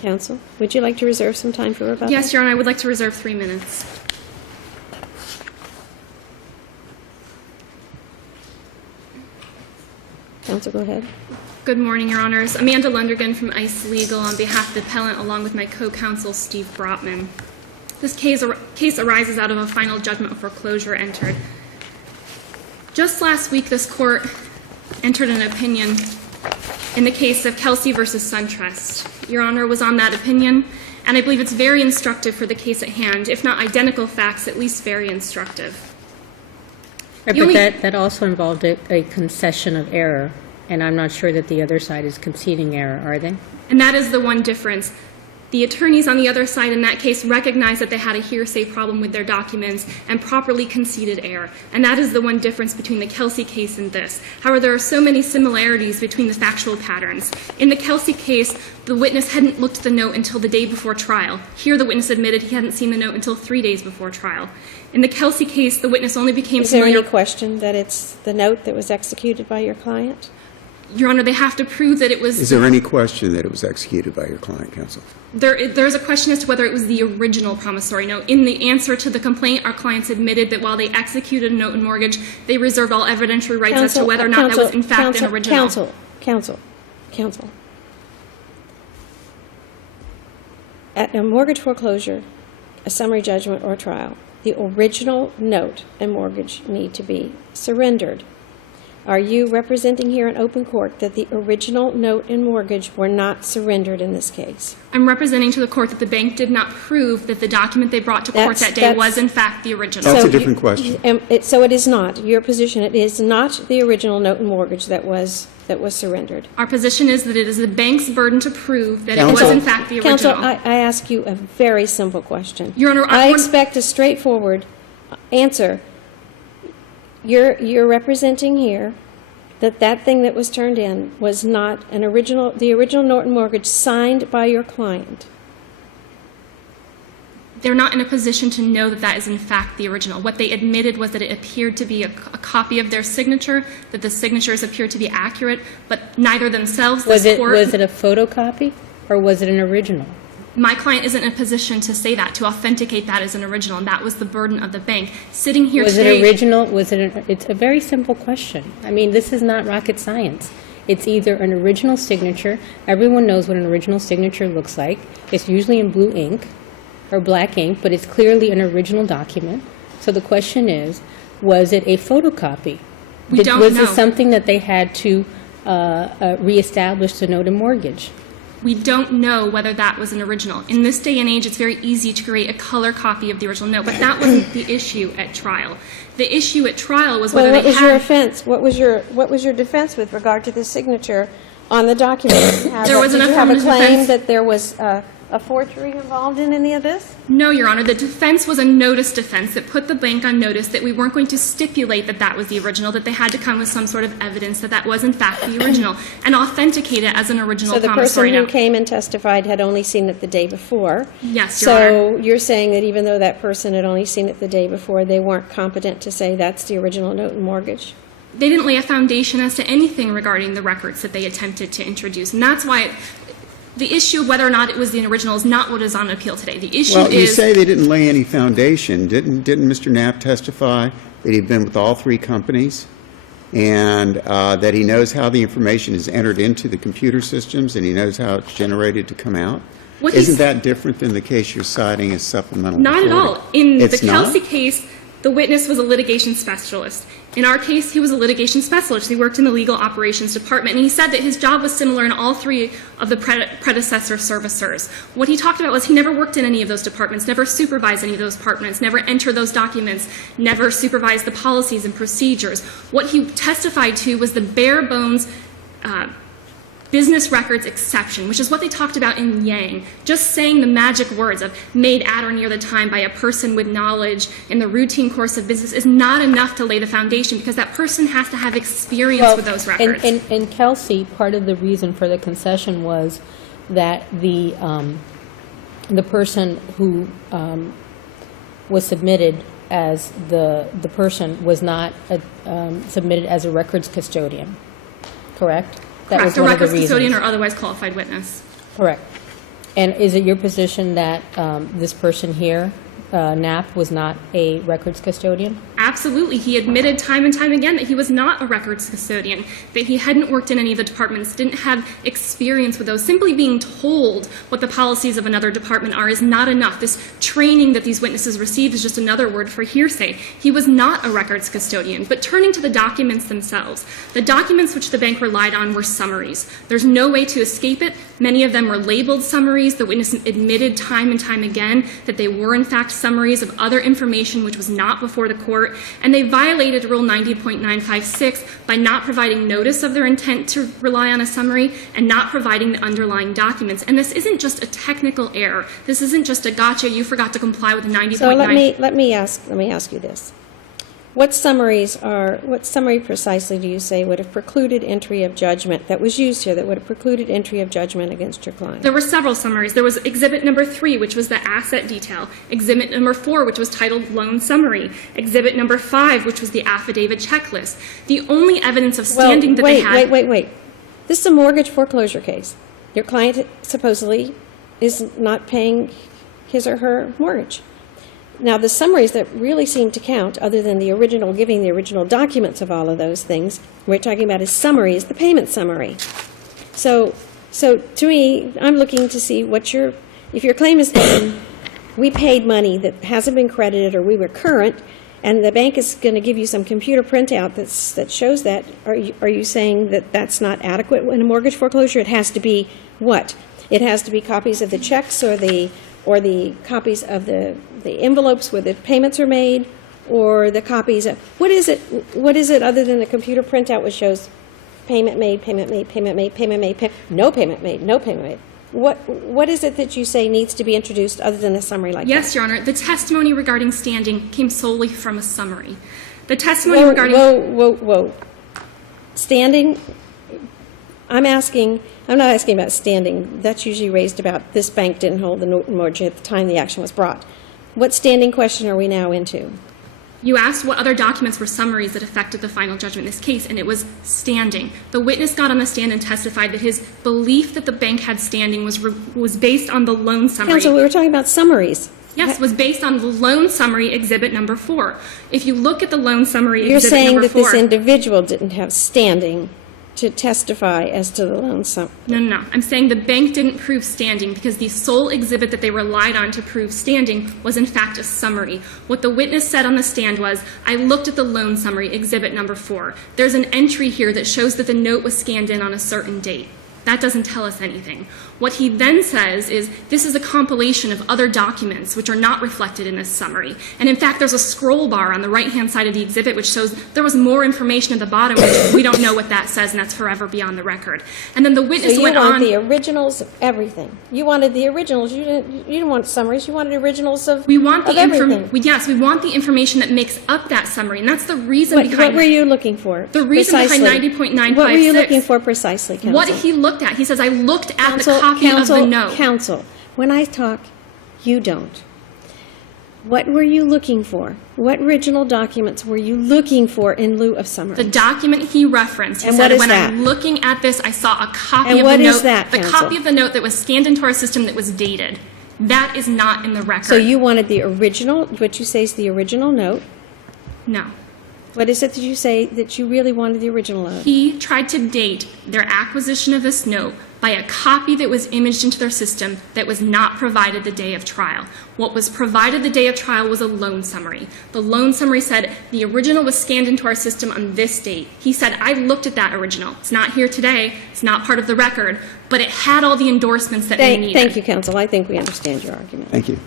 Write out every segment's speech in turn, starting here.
Counsel, would you like to reserve some time for rebuttal? Yes, Your Honor, I would like to reserve 3 minutes. Counsel, go ahead. Good morning, Your Honors. Amanda Lundergan from ICE Legal on behalf of the appellant, along with my co-counsel, Steve Brotman. This case arises out of a final judgment of foreclosure entered. Just last week, this court entered an opinion in the case of Kelsey versus SunTrust. Your Honor was on that opinion, and I believe it's very instructive for the case at hand. If not identical facts, at least very instructive. But that also involved a concession of error, and I'm not sure that the other side is conceding error, are they? And that is the one difference. The attorneys on the other side in that case recognized that they had a hearsay problem with their documents and properly conceded error. And that is the one difference between the Kelsey case and this. However, there are so many similarities between the factual patterns. In the Kelsey case, the witness hadn't looked at the note until the day before trial. Here, the witness admitted he hadn't seen the note until 3 days before trial. In the Kelsey case, the witness only became familiar. Is there any question that it's the note that was executed by your client? Your Honor, they have to prove that it was. Is there any question that it was executed by your client, counsel? There's a question as to whether it was the original promissory note. In the answer to the complaint, our clients admitted that while they executed a note and mortgage, they reserved all evidentiary rights as to whether or not that was in fact an original. Counsel. At a mortgage foreclosure, a summary judgment or trial, the original note and mortgage need to be surrendered. Are you representing here in open court that the original note and mortgage were not surrendered in this case? I'm representing to the court that the bank did not prove that the document they brought to court that day was in fact the original. That's a different question. So it is not. Your position, it is not the original note and mortgage that was surrendered. Our position is that it is the bank's burden to prove that it was in fact the original. Counsel, I ask you a very simple question. Your Honor, I expect a straightforward answer. You're representing here that that thing that was turned in was not the original note and mortgage signed by your client. They're not in a position to know that that is in fact the original. What they admitted was that it appeared to be a copy of their signature, that the signatures appeared to be accurate, but neither themselves, was it a photocopy or was it an original? My client isn't in a position to say that, to authenticate that as an original, and that was the burden of the bank. Sitting here today... Was it original? It's a very simple question. I mean, this is not rocket science. It's either an original signature. Everyone knows what an original signature looks like. It's usually in blue ink or black ink, but it's clearly an original document. So the question is, was it a photocopy? We don't know. Was it something that they had to reestablish the note and mortgage? We don't know whether that was an original. In this day and age, it's very easy to create a color copy of the original note, but that wasn't the issue at trial. The issue at trial was whether what was your offense? What was your defense with regard to the signature on the document? There was an affirmative defense. Did you have a claim that there was a forgery involved in any of this? No, Your Honor. The defense was a notice defense that put the bank on notice that we weren't going to stipulate that that was the original, that they had to come with some sort of evidence that that was in fact the original, and authenticate it as an original promissory note. So the person who came and testified had only seen it the day before. Yes, Your Honor. So you're saying that even though that person had only seen it the day before, they weren't competent to say that's the original note and mortgage? They didn't lay a foundation as to anything regarding the records that they attempted to introduce, and that's why the issue of whether or not it was the original is not what is on appeal today. The issue Well, you is... say they didn't lay any foundation. Didn't Mr. Knapp testify that he'd been with all three companies and that he knows how the information is entered into the computer systems and he knows how it's generated to come out? Isn't that different than the case you're citing as supplemental Not reporting? at all. In It's the Kelsey not? case, the witness was a litigation specialist. In our case, he was a litigation specialist. He worked in the legal operations department, and he said that his job was similar in all three of the predecessor servicers. What he talked about was he never worked in any of those departments, never supervised any of those departments, never entered those documents, never supervised the policies and procedures. What he testified to was the bare bones business records exception, which is what they talked about in Yang. Just saying the magic words of made at or near the time by a person with knowledge in the routine course of business is not enough to lay the foundation, because that person has to have experience with those records. In Kelsey, part of the reason for the concession was that the person who was submitted as the person was not submitted as a records custodian, correct? That Correct, was one a of the records custodian reasons. or otherwise qualified witness. Correct. And is it your position that this person here, Knapp, was not a records custodian? Absolutely. He admitted time and time again that he was not a records custodian, that he hadn't worked in any of the departments, didn't have experience with those. Simply being told what the policies of another department are is not enough. This training that these witnesses received is just another word for hearsay. He was not a records custodian. But turning to the documents themselves, the documents which the bank relied on were summaries. There's no way to escape it. Many of them were labeled summaries. The witness admitted time and time again that they were in fact summaries of other information which was not before the court, and they violated Rule 90.956 by not providing notice of their intent to rely on a summary and not providing the underlying documents. And this isn't just a technical error. This isn't just a gotcha, you forgot to comply with 90.9. So let me ask you this. What summary precisely do you say would have precluded entry of judgment that was used here, that would have precluded entry of judgment against your client? There were several summaries. There was Exhibit number 3, which was the asset detail. Exhibit number 4, which was titled Loan Summary. Exhibit number 5, which was the affidavit checklist. The only evidence of standing that they had... Wait. This is a mortgage foreclosure case. Your client supposedly is not paying his or her mortgage. Now, the summaries that really seem to count, other than the original, giving the original documents of all of those things, we're talking about is summaries, the payment summary. So to me, I'm looking to see if your claim is saying we paid money that hasn't been credited or we were current, and the bank is going to give you some computer printout that shows that, are you saying that that's not adequate in a mortgage foreclosure? It has to be what? It has to be copies of the checks or the copies of the envelopes where the payments are made, or the copies of, what is it other than the computer printout which shows payment made, no payment made? What is it that you say needs to be introduced other than a summary like that? Yes, Your Honor. The testimony regarding standing came solely from a summary. The testimony regarding... Whoa. Standing, I'm not asking about standing. That's usually raised about this bank didn't hold the mortgage at the time the action was brought. What standing question are we now into? You asked what other documents were summaries that affected the final judgment in this case, and it was standing. The witness got on the stand and testified that his belief that the bank had standing was based on the loan summary. Counsel, we were talking about summaries. Yes, was based on the loan summary exhibit number 4. If you look at the loan summary You're exhibit saying number that 4... this individual didn't have standing to testify as to the loan summary. No. I'm saying the bank didn't prove standing because the sole exhibit that they relied on to prove standing was in fact a summary. What the witness said on the stand was, I looked at the loan summary exhibit number 4. There's an entry here that shows that the note was scanned in on a certain date. That doesn't tell us anything. What he then says is, this is a compilation of other documents which are not reflected in this summary. And in fact, there's a scroll bar on the right-hand side of the exhibit which shows there was more information at the bottom, which we don't know what that says, and that's forever beyond the record. And then the witness went on... So you want the originals of everything. You wanted the originals. You didn't want summaries. You wanted originals of everything. Yes, we want the information that makes up that summary, and that's the reason behind... What were you looking for? The reason behind 90.956... What were you looking for precisely, counsel? What he looked at. He says, I looked at the copy of the note. Counsel, when I talk, you don't. What were you looking for? What original documents were you looking for in lieu of summary? The document he referenced. He and said, what is when that? I'm looking at this, I saw a copy and of the what note. Is that, the counsel? Copy of the note that was scanned into our system that was dated. That is not in the record. So you wanted the original, what you say is the original note. No. What is it that you say that you really wanted the original of? He tried to date their acquisition of this note by a copy that was imaged into their system that was not provided the day of trial. What was provided the day of trial was a loan summary. The loan summary said the original was scanned into our system on this date. He said, I looked at that original. It's not here today. It's not part of the record, but it had all the endorsements that we needed. Thank you, counsel. I think we understand your argument. Thank you.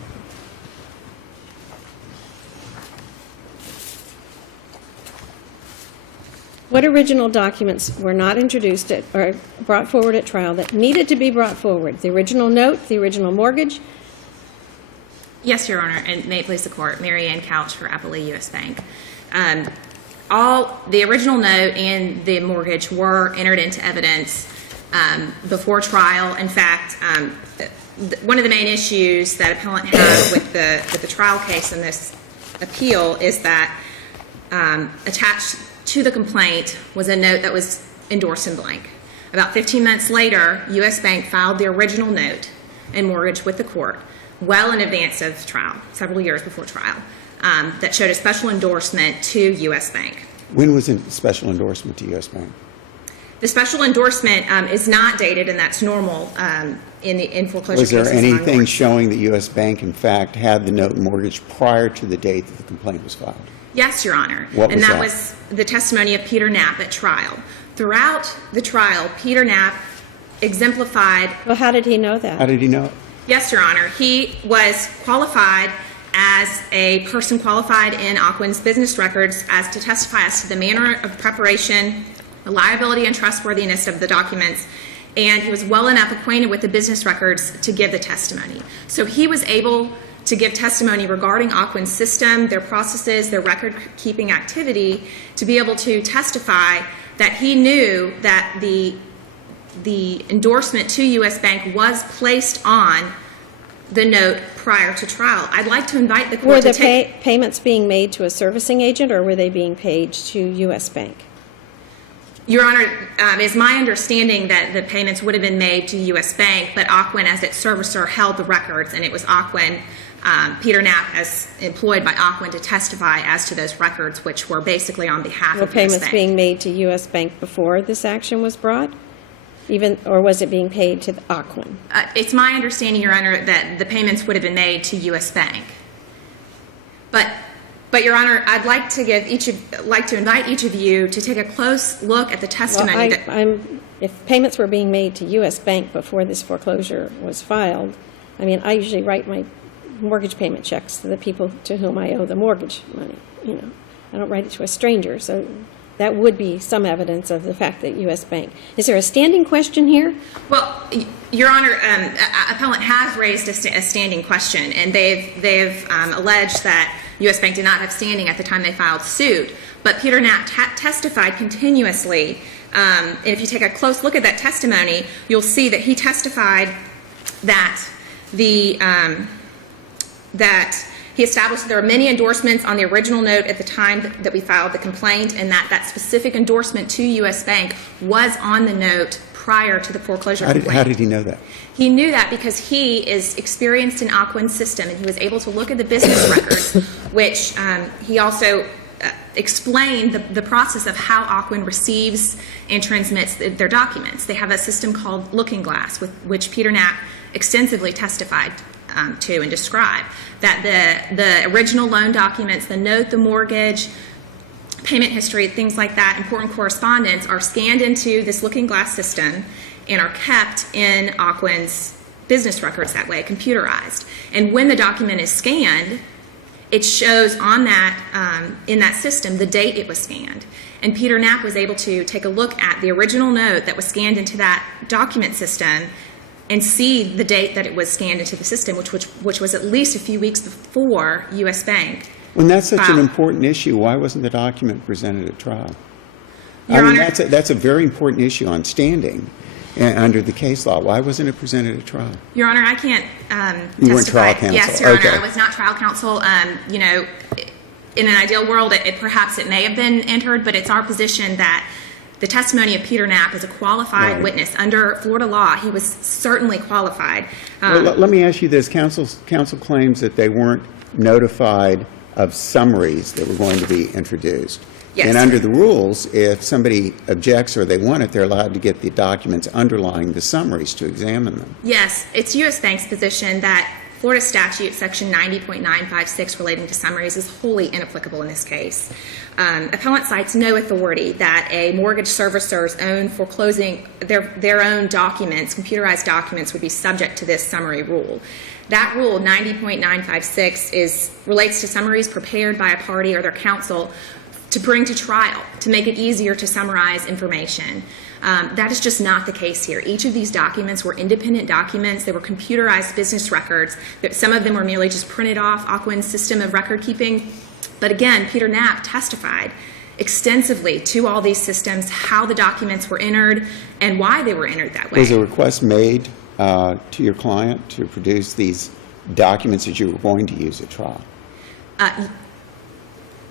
What original documents were not introduced or brought forward at trial that needed to be brought forward? The original note, the original mortgage? Yes, Your Honor, and may it please the Court. Mary Ann Couch for Appalachia U.S. Bank. The original note and the mortgage were entered into evidence before trial. In fact, one of the main issues that appellant had with the trial case in this appeal is that attached to the complaint was a note that was endorsed in blank. About 15 months later, U.S. Bank filed the original note. and mortgage with the court well in advance of trial, several years before trial, that showed a special endorsement to U.S. Bank. When was a special endorsement to U.S. Bank? The special endorsement is not dated, and that's normal in foreclosure cases. Was there anything onward. showing that U.S. Bank, in fact, had the note mortgage prior to the date that the complaint was filed? Yes, Your Honor. What was and that that? was the testimony of Peter Knapp at trial. Throughout the trial, Peter Knapp exemplified. Well, how did he know that? How did he know it? Yes, Your Honor. He was qualified as a person qualified in Ocwen's business records as to testify as to the manner of preparation, the liability and trustworthiness of the documents, and he was well enough acquainted with the business records to give the testimony. So he was able to give testimony regarding Ocwen's system, their processes, their record-keeping activity, to be able to testify that he knew that the endorsement to U.S. Bank was placed on the note prior to trial. I'd like to invite the court Were to the take... payments being made to a servicing agent, or were they being paid to U.S. Bank? Your Honor, it's my understanding that the payments would have been made to U.S. Bank, but Ocwen, as its servicer, held the records, and it was Ocwen, Peter Knapp, as employed by Ocwen, to testify as to those records, which were basically on behalf Were of U.S. payments Bank. being made to U.S. Bank before this action was brought? Or was it being paid to Ocwen? It's my understanding, Your Honor, that the payments would have been made to U.S. Bank. But Your Honor, I'd like to invite each of you to take a close look at the testimony. If payments were being made to U.S. Bank before this foreclosure was filed, I mean, I usually write my mortgage payment checks to the people to whom I owe the mortgage money. You know, I don't write it to a stranger, so that would be some evidence of the fact that U.S. Bank. Is there a standing question here? Well, Your Honor, appellant has raised a standing question, and they've alleged that U.S. Bank did not have standing at the time they filed suit. But Peter Knapp testified continuously. And if you take a close look at that testimony, you'll see that he testified that that he established that there were many endorsements on the original note at the time that we filed the complaint, and that specific endorsement to U.S. Bank was on the note prior to the foreclosure complaint. How did he know that? He knew that because he is experienced in Ocwen's system, and he was able to look at the business records, which he also explained the process of how Ocwen receives and transmits their documents. They have a system called Looking Glass, which Peter Knapp extensively testified to and described, that the original loan documents, the note, the mortgage, payment history, things like that, important correspondence, are scanned into this Looking Glass system and are kept in Ocwen's business records that way, computerized. And when the document is scanned, it shows on that, in that system, the date it was scanned. And Peter Knapp was able to take a look at the original note that was scanned into that document system and see the date that it was scanned into the system, which was at least a few weeks before U.S. Bank. When that's such an filed. important issue, why wasn't the document presented at trial? Your Honor, that's a very important issue on standing under the case law. Why wasn't it presented at trial? Your Honor, I can't You weren't testify. trial counsel. Yes, Your Okay. Honor, I was not trial counsel. You know, in an ideal world, perhaps it may have been entered, but it's our position that the testimony of Peter Knapp as a qualified Right. witness under Florida law, he was certainly qualified. Well, let me ask you this. Counsel claims that they weren't notified of summaries that were going to be introduced. Yes. And under the rules, if somebody objects or they want it, they're allowed to get the documents underlying the summaries to examine them. Yes, it's U.S. Bank's position that Florida statute section 90.956 relating to summaries is wholly inapplicable in this case. Appellant cites no authority that a mortgage servicer's own foreclosing their own documents, computerized documents, would be subject to this summary rule. That rule, 90.956, relates to summaries prepared by a party or their counsel to bring to trial, to make it easier to summarize information. That is just not the case here. Each of these documents were independent documents. They were computerized business records. Some of them were merely just printed off Ocwen's system of record keeping. But again, Peter Knapp testified extensively to all these systems, how the documents were entered and why they were entered that way. Was a request made to your client to produce these documents that you were going to use at trial?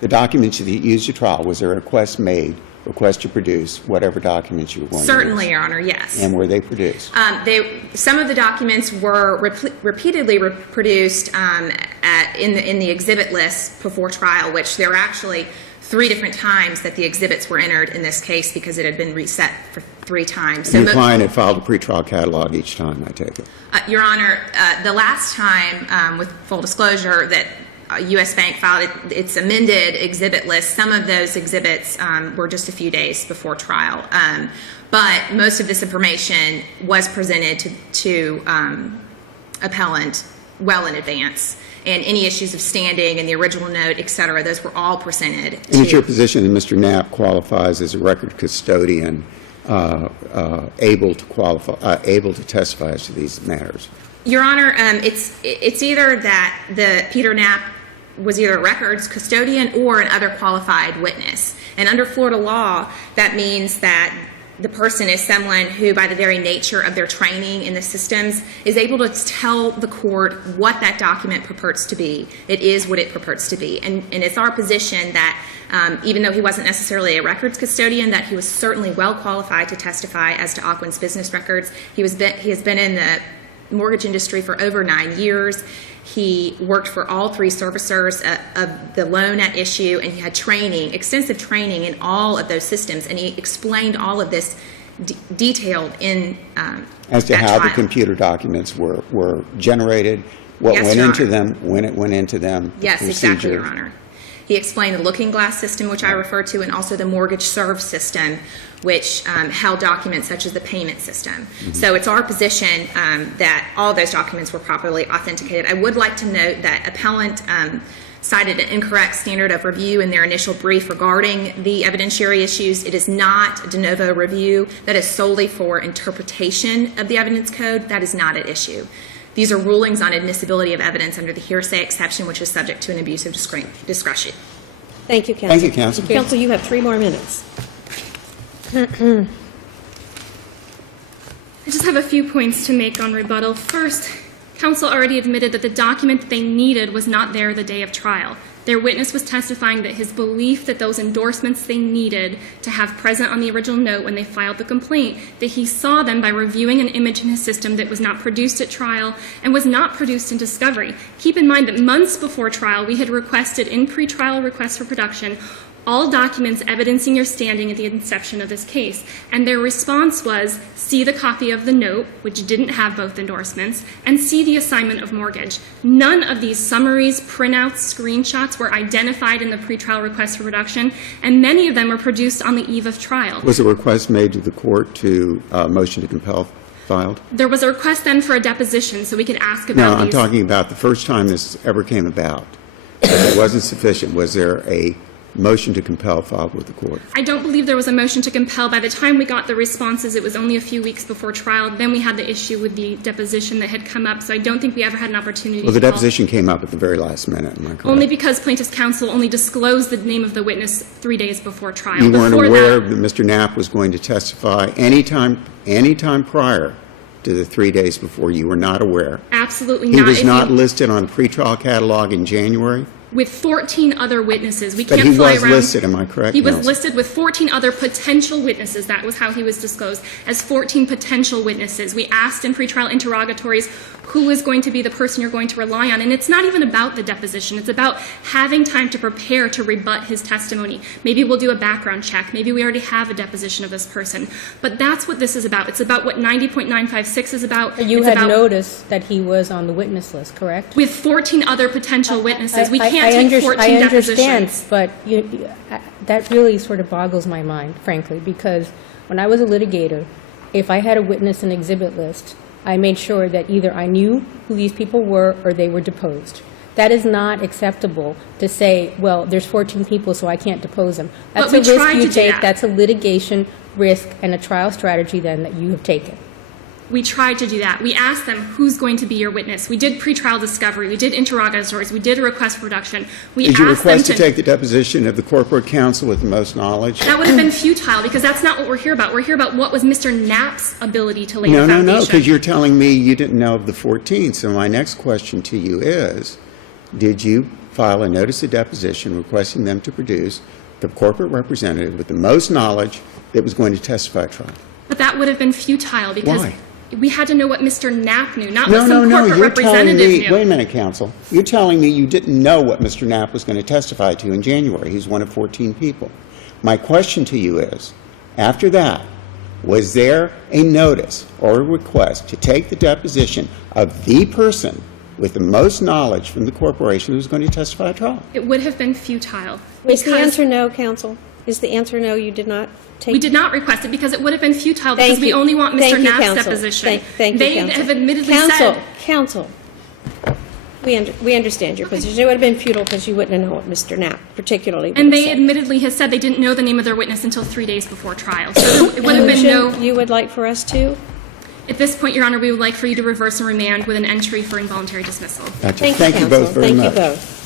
The documents that you used at trial, was there a request made request to produce whatever documents you were going to Certainly, use? Your Honor, yes. And were they produced? Some of the documents were repeatedly reproduced in the exhibit list before trial, which there were actually 3 different times that the exhibits were entered in this case because it had been reset for 3 times. And your client had filed a pretrial catalog each time, I take it? Your Honor, the last time, with full disclosure, that U.S. Bank filed its amended exhibit list, some of those exhibits were just a few days before trial. But most of this information was presented to appellant well in advance. And any issues of standing and the original note, et cetera, those were all presented. And it's your position that Mr. Knapp qualifies as a record custodian, able to testify as to these matters? Your Honor, it's either that Peter Knapp was either a records custodian or an other qualified witness. And under Florida law, that means that the person is someone who, by the very nature of their training in the systems, is able to tell the court what that document purports to be. It is what it purports to be. And it's our position that even though he wasn't necessarily a records custodian, that he was certainly well qualified to testify as to Ocwen's business records. He has been in the mortgage industry for over 9 years. He worked for all 3 servicers of the loan at issue, and he had training, extensive training in all of those systems, and he explained all of this detailed in as to at how the trial. computer documents were generated, what Yes, went Your into Honor. them, when it went into them, the Yes, exactly, Your procedure. Honor. He explained the looking glass system, which I referred to, and also the mortgage serve system, which held documents such as the payment system. So it's our position that all those documents were properly authenticated. I would like to note that appellant cited an incorrect standard of review in their initial brief regarding the evidentiary issues. It is not a de novo review. That is solely for interpretation of the evidence code. That is not at issue. These are rulings on admissibility of evidence under the hearsay exception, which is subject to an abuse of discretion. Thank you, counsel. Thank you, counsel. Counsel, you have 3 more minutes. I just have a few points to make on rebuttal. First, counsel already admitted that the document that they needed was not there the day of trial. Their witness was testifying that his belief that those endorsements they needed to have present on the original note when they filed the complaint, that he saw them by reviewing an image in his system that was not produced at trial and was not produced in discovery. Keep in mind that months before trial, we had requested in pretrial requests for production all documents evidencing your standing at the inception of this case. And their response was, see the copy of the note, which didn't have both endorsements, and see the assignment of mortgage. None of these summaries, printouts, screenshots were identified in the pretrial request for production, and many of them were produced on the eve of trial. Was a request made to the court to motion to compel filed? There was a request then for a deposition so we could ask about No, these. I'm talking about the first time this ever came about. It wasn't sufficient. Was there a motion to compel filed with the court? I don't believe there was a motion to compel. By the time we got the responses, it was only a few weeks before trial. Then we had the issue with the deposition that had come up, so I don't think we ever had an opportunity Well, the to call. deposition came up at the very last minute, am I correct? Only because plaintiff's counsel only disclosed the name of the witness 3 days before trial. You weren't Before aware that, that Mr. Knapp was going to testify anytime prior to the 3 days before? You were not aware? absolutely He not. was If not you- listed on a pretrial catalog in January? with 14 other witnesses. We But can't he fly was around. listed, am I correct, He was Nelson? listed with 14 other potential witnesses. That was how he was disclosed, as 14 potential witnesses. We asked in pretrial interrogatories who is going to be the person you're going to rely on. And it's not even about the deposition. It's about having time to prepare to rebut his testimony. Maybe we'll do a background check. Maybe we already have a deposition of this person. But that's what this is about. It's about what 90.956 is about. You It's had about noticed that he was on the witness list, correct? with 14 other potential witnesses. We I can't take 14 I understand, depositions. but that really sort of boggles my mind, frankly, because when I was a litigator, if I had a witness and exhibit list, I made sure that either I knew who these people were or they were deposed. That is not acceptable to say, well, there's 14 people, so I can't depose them. That's But we a risk tried you to do take. that. That's a litigation risk and a trial strategy then that you have taken. We tried to do that. We asked them, who's going to be your witness? We did pretrial discovery. We did interrogatories. We did a request for production. We Did you asked them request to take the deposition of the corporate counsel with the most knowledge? That would have been futile because that's not what we're here about. We're here about what was Mr. Knapp's ability to lay No, the no, foundation. no, because you're telling me you didn't know of the 14. So my next question to you is, did you file a notice of deposition requesting them to produce the corporate representative with the most knowledge that was going to testify at trial. But that would have been futile because Why? we had to know what Mr. Knapp knew, not No, what no, some no, corporate you're telling representative me, knew. wait a minute, counsel. You're telling me you didn't know what Mr. Knapp was going to testify to in January. He's one of 14 people. My question to you is, after that, was there a notice or a request to take the deposition of the person with the most knowledge from the corporation who was going to testify at trial? It would have been futile. Is the because answer no, counsel? Is the answer no, you did not take? We did not request it because it would have been futile Thank because we you. only want Thank Mr. you, Knapp's counsel. deposition. Thank you, They counsel. have admittedly Counsel, said. counsel, we understand your position. It would have been futile because you wouldn't have known what Mr. Knapp particularly would And have they said. admittedly have said they didn't know the name of their witness until 3 days before trial. So it would have been no. You would like for us to? At this point, Your Honor, we would like for you to reverse and remand with an entry for involuntary dismissal. Gotcha. Thank you, Thank you counsel. both very much. Thank you both.